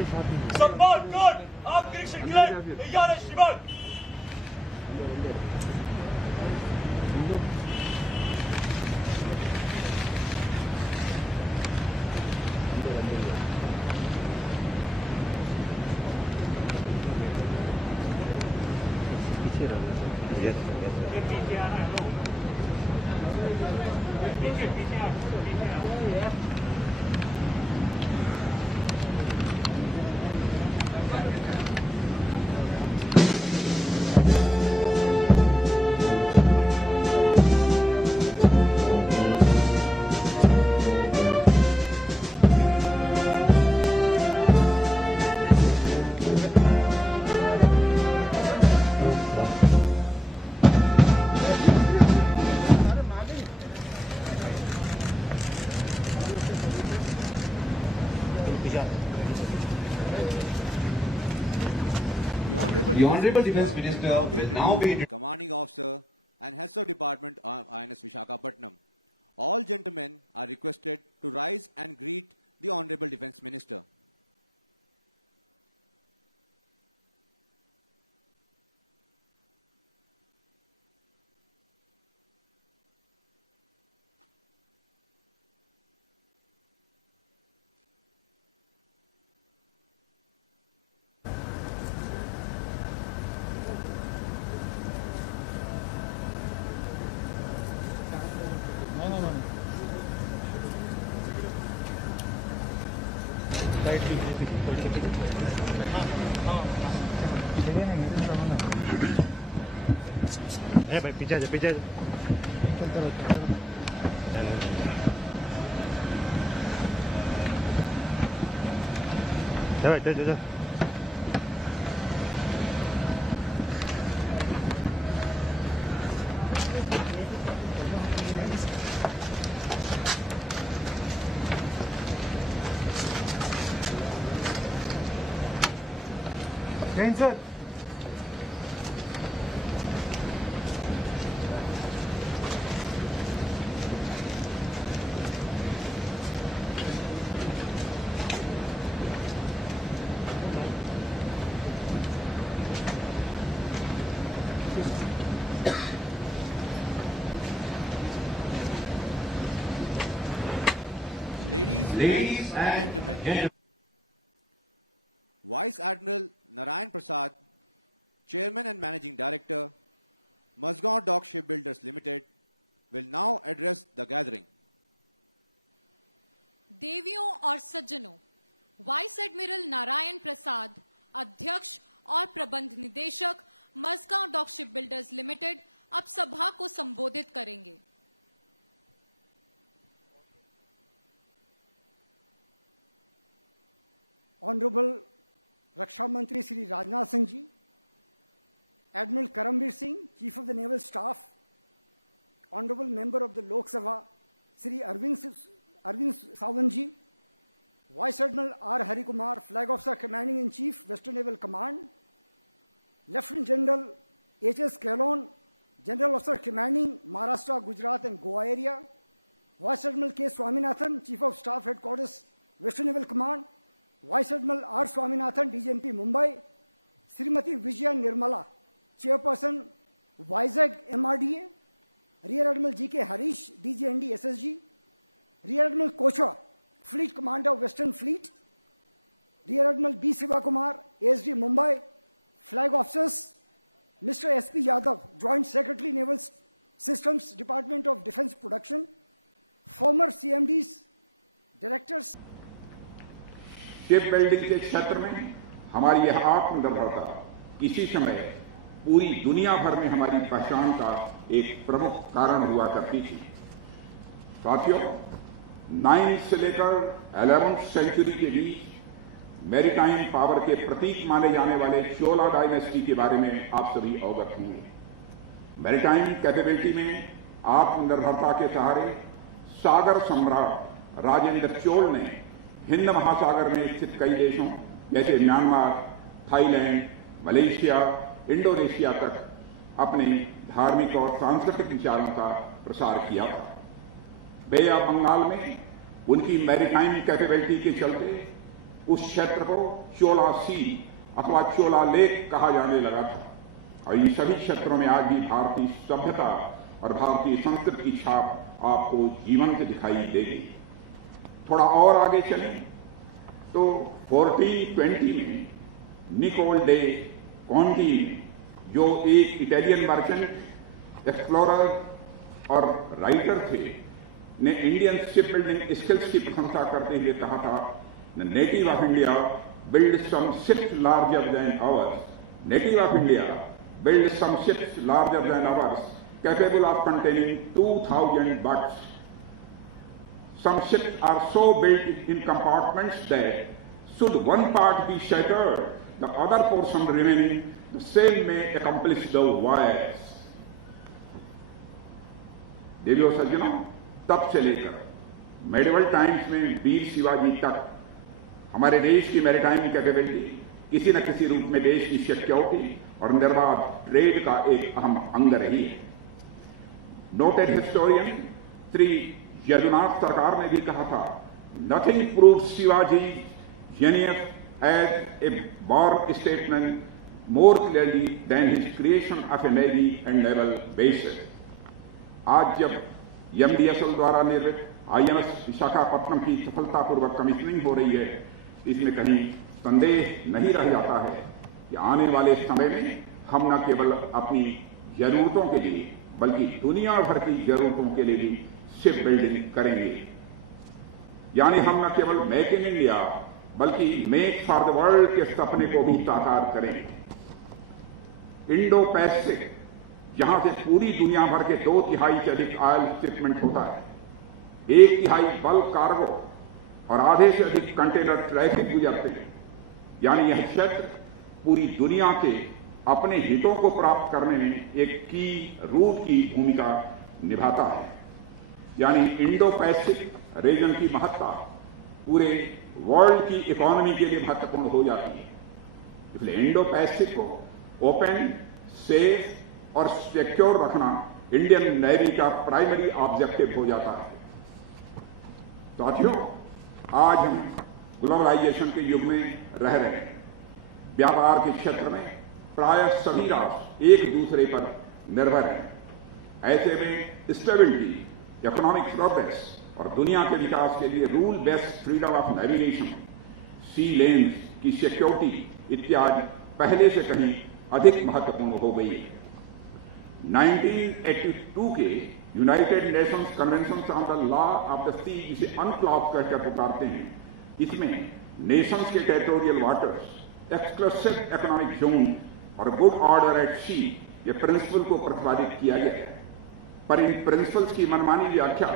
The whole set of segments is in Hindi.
Support good. Abkirchen Glenn. Jana Shivan. The Honorable Defence Minister will now be Commanding Officer and Heads of Department of INS Visakhapatnam. All gentlemen are requested to rise and greet the Honorable Defence Minister. भाई पीछे चलता रहता है चल sir Ladies and gentlemen, Vice Admiral Narayan Prasad, Chairman and Managing Director, Mazgaon Dock Shipbuilders Limited, will now address the gathering. देवियों और सज्जनों, वाइस एडमिरल नारायण प्रसाद, अध्यक्ष और प्रबंध निदेशक, Mazagon Dock Ship Builders Limited अब सभा को संबोधित करेंगे। ऑनरेबल रक्षा मंत्री Shri Rajnath Singh ji, admiral Karambir Singh, chief of the naval staff, honourable member of the Lok Sabha Shri Arvind Sawant ji, vice admiral R Hari Kumar, flag officer commanding in chief western naval command, lieutenant general H S. Kahlon, general officer commanding Maharashtra, Gujarat and Goa area, vice admiral K Swaminathan, chief of staff headquarters western naval command, vice admiral R Swaminathan, DGMP Mumbai, Shrimati Vijaya Nirmala, chairperson Vizag MRDA, rear admiral G K Harish, DGND SSG, rear admiral कोचा, fleet commander western fleet, rear admiral B Shiva Kumar, ASD Mumbai, flag officers mister SP Yadav, joint secretary naval systems department of defence production, former CMDs, directors. के क्षेत्र में हमारे आत्मनिर्भरता इसी समय पूरी दुनिया भर में हमारी पहचान का एक प्रमुख कारण हुआ करती थी। साथियों, 9वीं से लेकर 11वीं सेंचुरी के बीच मैरीटाइम पावर के प्रतीक माने जाने वाले चोला डायनेस्टी के बारे में आप सभी अवगत होंगे। मैरीटाइम कैपेबिलिटी में आत्मनिर्भरता के सहारे सागर सम्राट राजेंद्र चोल ने हिंद महासागर में स्थित कई देशों जैसे म्यांमार, थाईलैंड, मलेशिया, इंडोनेशिया तक अपने धार्मिक और सांस्कृतिक ज्ञान का प्रसार किया था। बेगम बंगाल में उनकी मैरीटाइम कैपेबिलिटी के चलते उस क्षेत्र को 84 अथवा 44 कहा जाने लगा था। और इन सभी क्षेत्रों में आज आपकी सभ्यता और आपकी संस्कृति छाप आपको जीवन दिखाई देगी। थोड़ा और आगे चलें तो 1420 में निकोले ऑनली ने, जो एक इटालियन मर्चेंट एक्सप्लोरर और राइटर थे, ने इंडियन शिप बिल्डिंग स्किल्स की प्रशंसा करते हुए कहा था, native of India built some ships larger than ours. Native of India built some ships larger than ours, capable of containing 2,000 bucks. Some ships are so built in compartments that should one part be shattered, the other portion remaining still may accomplish the voyage. ये वो सज्जनों तब से लेकर मेडल टाइम्स में 20 शिवाजी तक हमारे देश की मैरीटाइम कैपेबिलिटी किसी न किसी रूप में देश की सिक्योरिटी और निर्वाह ट्रेड का एक अहम अंग रही है। नोटेड हिस्टोरियन श्री जगन्नाथ सरकार ने भी कहा, nothing proves Shivaji genuine as a war statement more clearly than his creation of Hillary and basis. आज जब एफडीएस द्वारा निर्मित आईएनएस विशाखापट्टनम की सफलतापूर्वक मीटिंग हो रही है, इसमें कहीं संदेह नहीं रह जाता है कि आने वाले समय में हम न केवल अपनी जरूरतों के लिए बल्कि दुनिया भर की जरूरतों के लिए भी शिप बिल्डिंग करेंगे। यानी हम न केवल मेक इन इंडिया बल्कि मेक फॉर द वर्ल्ड के सपने को भी साकार करेंगे। इंडो पैसिफिक, जहां से पूरी दुनिया भर के 2/3 से अधिक ऑयल शिपमेंट हो रहा है, 1/3 बल्क कार्गो और आधे से अधिक कंटेनर ट्रैफिक करते, यानी अक्षर पूरी दुनिया के अपने हितों को प्राप्त करने में एक की रूप की भूमिका निभाता है। यानी इंडो पैसिफिक रीजन की महत्ता पूरे वर्ल्ड की इकोनॉमी के लिए महत्वपूर्ण हो जाती है। इंडो पैसिफिक को ओपन, सेफ और सिक्योर करना इंडियन नेवी का प्राइमरी ऑब्जेक्टिव हो जाता है। तो आज हम ग्लोबलाइजेशन के युग में रह रहे हैं। व्यापार के क्षेत्र में प्राय सभी राष्ट्र एक दूसरे पर निर्भर हैं। ऐसे में स्टेबिलिटी, इकोनॉमिक प्रोग्रेस और दुनिया के विकास के लिए ruleless freedom of navigation, sea lanes की सिक्योरिटी इत्यादि पहले से कहीं अधिक महत्वपूर्ण हो गई है। 1982 के united nations convention on the law of the sea से अनलॉफुल कराते हैं। इसमें नेशंस के territorial borders, expressive economic zone और गुड ऑर्डर एट सी के प्रिंसिपल को प्रसारित किया गया है। पर इन प्रिंसिपल्स की मनमानी व्याख्या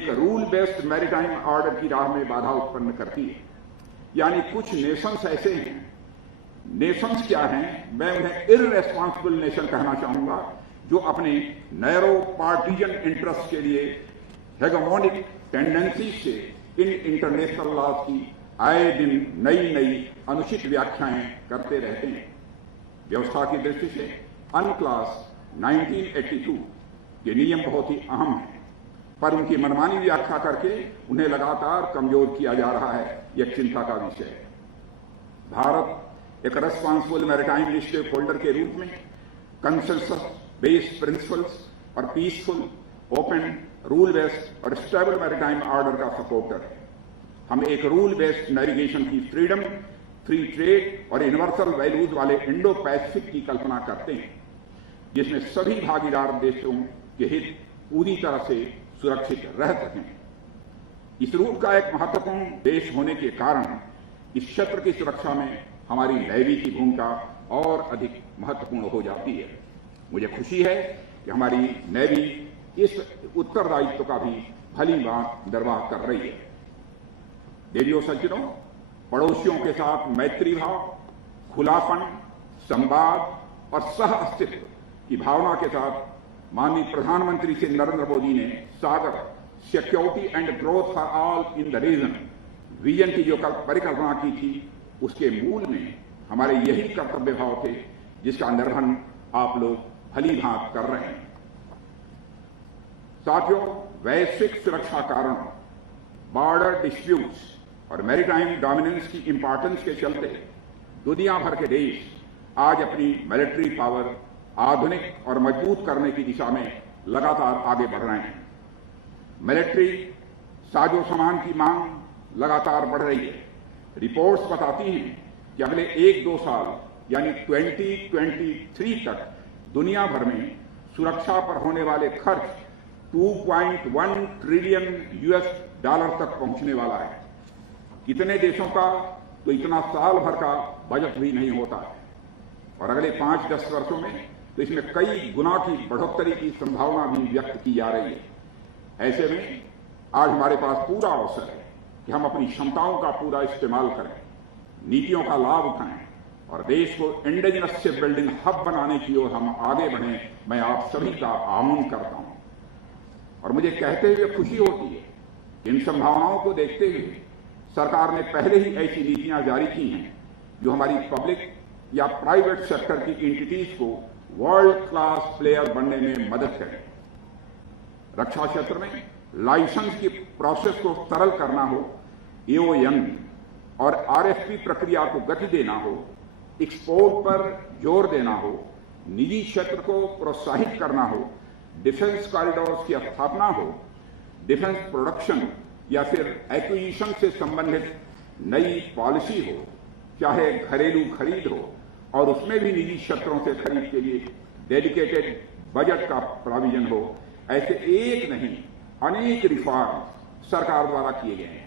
एक रूललेस मैरीटाइम ऑर्डर की आड़ में बाधा उत्पन्न करती है। यानी कुछ नेशंस ऐसे हैं, नेशंस क्या है, मैं इररेस्पॉन्सिबल नेशन कहना चाहूंगा, जो अपने नैरो पार्टिकुलर इंटरेस्ट के लिए हेगेमोनिक टेंडेंसी से इन इंटरनेशनल लॉ की आए दिन नई अनुचित व्याख्याएं करते रहते हैं। व्यवस्था की दृष्टि से अनक्लॉज 1982 ये नियम बहुत ही आम है, पर उनकी मनमानी व्याख्या करके उन्हें लगातार कमजोर किया जा रहा है। यह चिंता का विषय है। भारत एक रेस्पॉन्सिबल मैरीटाइम हिस्ट्री होल्डर के रूप में कंसेंसस बेस्ड प्रिंसिपल्स और पीसफुल, ओपन, रूललेस और स्टेबल मैरीटाइम ऑर्डर का सपोर्ट करें। हम एक रूललेस नेविगेशन की फ्रीडम, फ्री ट्रेड और यूनिवर्सल वैल्यूज वाले इंडो पैसिफिक की कल्पना करते हैं, जिसमें सभी भागीदार देशों के हित पूरी तरह से सुरक्षित रह सकते हैं। इस ग्रुप का एक महत्वपूर्ण देश होने के कारण इस क्षेत्र की सुरक्षा में हमारी नेवी की भूमिका और अधिक महत्वपूर्ण हो जाती है। मुझे खुशी है कि हमारी नेवी इस उत्तरदायित्व का भी हलीमा निर्वाह कर रही है। देवियों सज्जनों, पड़ोसियों के साथ मैत्री भाव, खुलापन, संवाद और सहअस्तित्व की भावना के साथ माननीय प्रधानमंत्री श्री नरेंद्र मोदी ने स्वागत, security and growth are all in region विजय की ओर परिक्रमा की थी। उसके मूल में हमारे यही कर्तव्य भाव थे जिसका निर्वहन आप लोग हलीमा कर रहे हैं। साथियों, वैश्विक सुरक्षा कारणों, बॉर्डर डिस्प्यूट्स और मैरीटाइम डोमिनेंस की इंपॉर्टेंस के चलते दुनिया भर के देश आज अपनी मिलिट्री पावर आधुनिक और मजबूत करने की दिशा में लगातार आगे बढ़ाएं। मिलिट्री साजो सामान की मांग लगातार बढ़ रही है। रिपोर्ट्स बताती हैं कि अगले 1-2 साल यानी 2023 तक दुनिया भर में सुरक्षा पर होने वाले खर्च $2.1 ट्रिलियन तक पहुंचने वाला है। इतने देशों का तो इतना साल भर का बजट भी नहीं होता है और अगले 5-10 वर्षों में इसमें कई गुना की बढ़ोतरी की संभावना भी व्यक्त की जा रही है। ऐसे में आज हमारे पास पूरा अवसर है कि हम अपनी क्षमताओं का पूरा इस्तेमाल करें, नीतियों का लाभ उठाएं और देश को इंटेलिजेंस से बिल्डिंग हब बनाने की ओर हम आगे बढ़े। मैं आप सभी का आह्वान करता हूं और मुझे कहते हुए खुशी होती है इन संभावनाओं को देखते हुए सरकार ने पहले ही ऐसी नीतियां जारी की हैं जो हमारी पब्लिक या प्राइवेट सेक्टर की एंटिटीज को वर्ल्ड क्लास प्लेयर बनने में मदद करें। रक्षा क्षेत्र में लाइसेंस की प्रोसेस को सरल करना हो, ईओएम और आरएफपी प्रक्रिया को गति देना हो, एक्सपोर्ट पर जोर देना हो, निजी क्षेत्र को प्रोत्साहित करना हो, डिफेंस कॉरिडोर की स्थापना हो, डिफेंस प्रोडक्शन या फिर एक्विजिशन से संबंधित नई पॉलिसी हो, चाहे घरेलू खरीद हो और उसमें भी निजी क्षेत्रों से खरीद के लिए डेडिकेटेड बजट का प्रावधान हो, ऐसे एक नहीं अनेक रिफॉर्म सरकार द्वारा किए हैं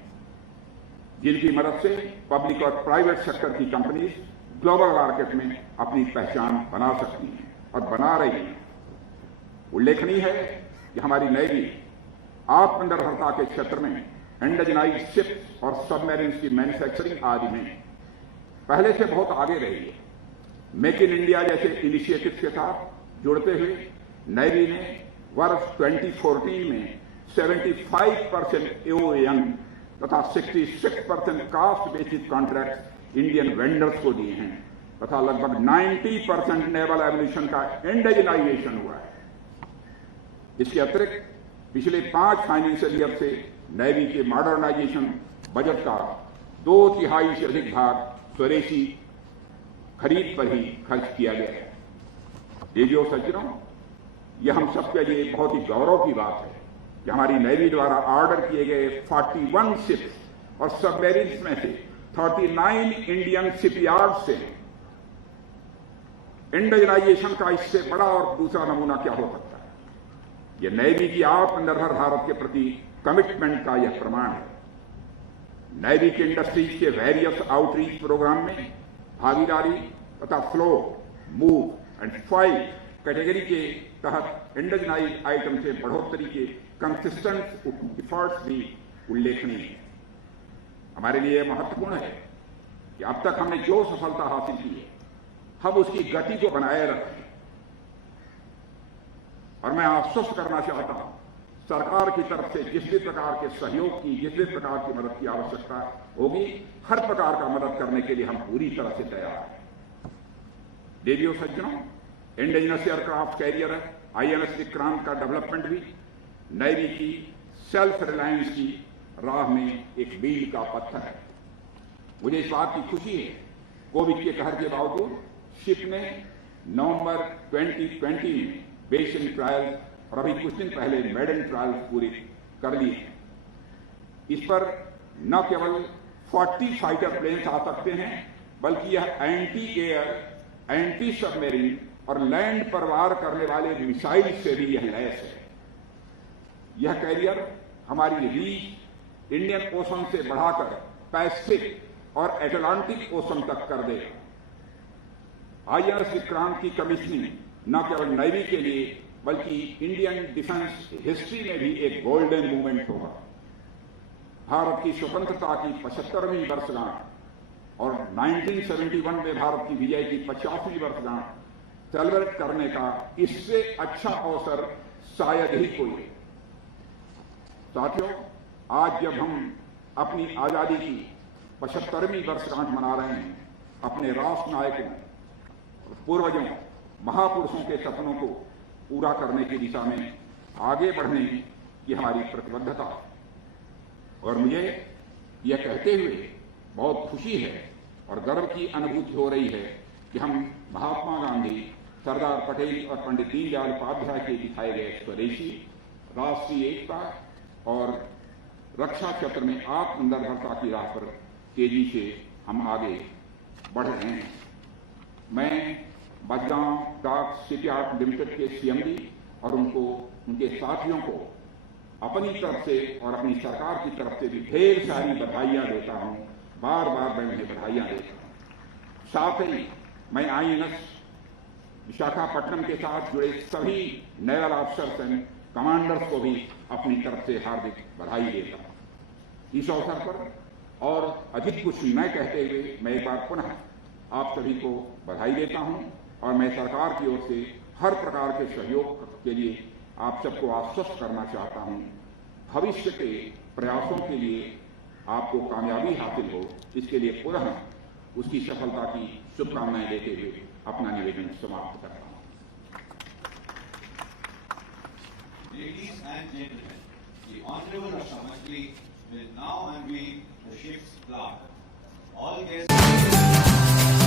जिनकी मदद से पब्लिक और प्राइवेट सेक्टर की कंपनीज ग्लोबल मार्केट में अपनी पहचान बना सकती हैं और बना रही हैं। उल्लेखनीय है कि हमारी नेवी आत्मनिर्भरता के क्षेत्र में एंटीनाइट शिप्स और सबमरीन्स की मैन्युफैक्चरिंग आदि में पहले से बहुत आगे रही। मेक इन इंडिया जैसे इनिशिएटिव के साथ जुड़ते हुए नेवी ने वर्ष 2014 में 75% ईओएम तथा 66% cost basis contract Indian vendors को दिए हैं तथा लगभग 90% नेवल एविएशन का इंडियनाइजेशन हुआ है। इसके अतिरिक्त पिछले 5 फाइनेंशियल ईयर से नेवी के मॉडर्नाइजेशन बजट का 2/3 से अधिक भाग स्वदेशी खरीद पर ही खर्च किया गया है। ये जो सज्जनों, यह हम सबके लिए बहुत ही गौरव की बात है कि हमारी नेवी द्वारा ऑर्डर किए गए 41 शिप्स और सबमरीन्स में से 39 इंडियन शिपयार्ड से इंडियनाइजेशन का इससे बड़ा और दूसरा मामला क्या हो सकता है। ये नेवी आत्मनिर्भर भारत के प्रति कमिटमेंट का यह प्रमाण है। नेवी इंडस्ट्री के वेरियस आउटरीच प्रोग्राम में भागीदारी तथा flow, move and file category के तहत इंडियनाइज आइटम से बढ़ोतरी के कंसिस्टेंट एफर्ट्स भी उल्लेखनीय है। हमारे लिए महत्वपूर्ण है कि अब तक हमने जो सफलता हासिल की है हम उसकी गति को बनाए रखें और मैं आश्वस्त करना चाहता हूं सरकार की तरफ से किसी भी प्रकार के सहयोग की, किसी भी प्रकार की आवश्यकता होगी, हर प्रकार का मदद करने के लिए हम पूरी तरह से तैयार हैं। ये भी समझता हूं Indian aircraft carrier INS Vikrant का डेवलपमेंट भी नेवी की सेल्फ रिलायंस की राह में एक मील का पत्थर है। मुझे इस बात की खुशी है कोविड के कहने बावजूद शिप ने नवंबर 2020 में बेसिक ट्रायल और अभी कुछ दिन पहले मेडल ट्रायल पूरे कर लिए हैं। इस पर न केवल 40 फाइटर प्लेन आ सकते हैं बल्कि एंटी एयर, एंटी सबमरीन और लैंड पर वार करने वाले मिसाइल से भी लैस है। यह कैरियर हमारी रीच इंडियन ओशन से बढ़ाकर पैसिफिक और एटलांटिक ओशन तक कर देगा। INS विक्रांत की कंडीशनिंग न केवल नेवी के लिए बल्कि इंडियन डिफेंस हिस्ट्री में भी एक गोल्डन मूवमेंट होगा। भारत की स्वतंत्रता की 75वीं वर्षगांठ और 1971 में भारत की विजय की 50वीं वर्षगांठ सेलिब्रेट करने का इससे अच्छा अवसर शायद ही कोई। साथियों, आज जब हम अपनी आजादी की 75वीं वर्षगांठ मना रहे हैं, अपने राष्ट्र नायकों, पूर्वजों, महापुरुषों के सपनों को पूरा करने की दिशा में आगे बढ़ने की हमारी प्रतिबद्धता और मुझे यह कहते हुए बहुत खुशी है बढ़ रहे हैं। मैं बाजाओं दास शिपयार्ड लिमिटेड के सीएमडी और उनके साथियों को अपनी तरफ से और अपनी सरकार की तरफ से भी ढेर सारी बधाइयां देता हूं, बार बार मैं बधाइयां देता हूं। साथ ही मैं आईएएस विशाखापट्टनम के साथ जुड़े सभी नए ऑफिसर्स एंड कमांडर्स को भी अपनी तरफ से हार्दिक बधाई देता हूं। इस अवसर पर और अधिक कुछ न कहते हुए मैं एक बार पुनः आप सभी को बधाई देता हूं और मैं सरकार की ओर से हर प्रकार के सहयोग के लिए आप सबको आश्वस्त करना चाहता हूं। भविष्य के प्रयासों के लिए आपको कामयाबी हासिल हो, इसके लिए पुनः उसी सफलता की शुभकामनाएं देते हुए अपना निवेदन समाप्त करता हूं। Ladies and gentlemen, the Honorable Raksha Mantri will now unveil the ship's flag. All guests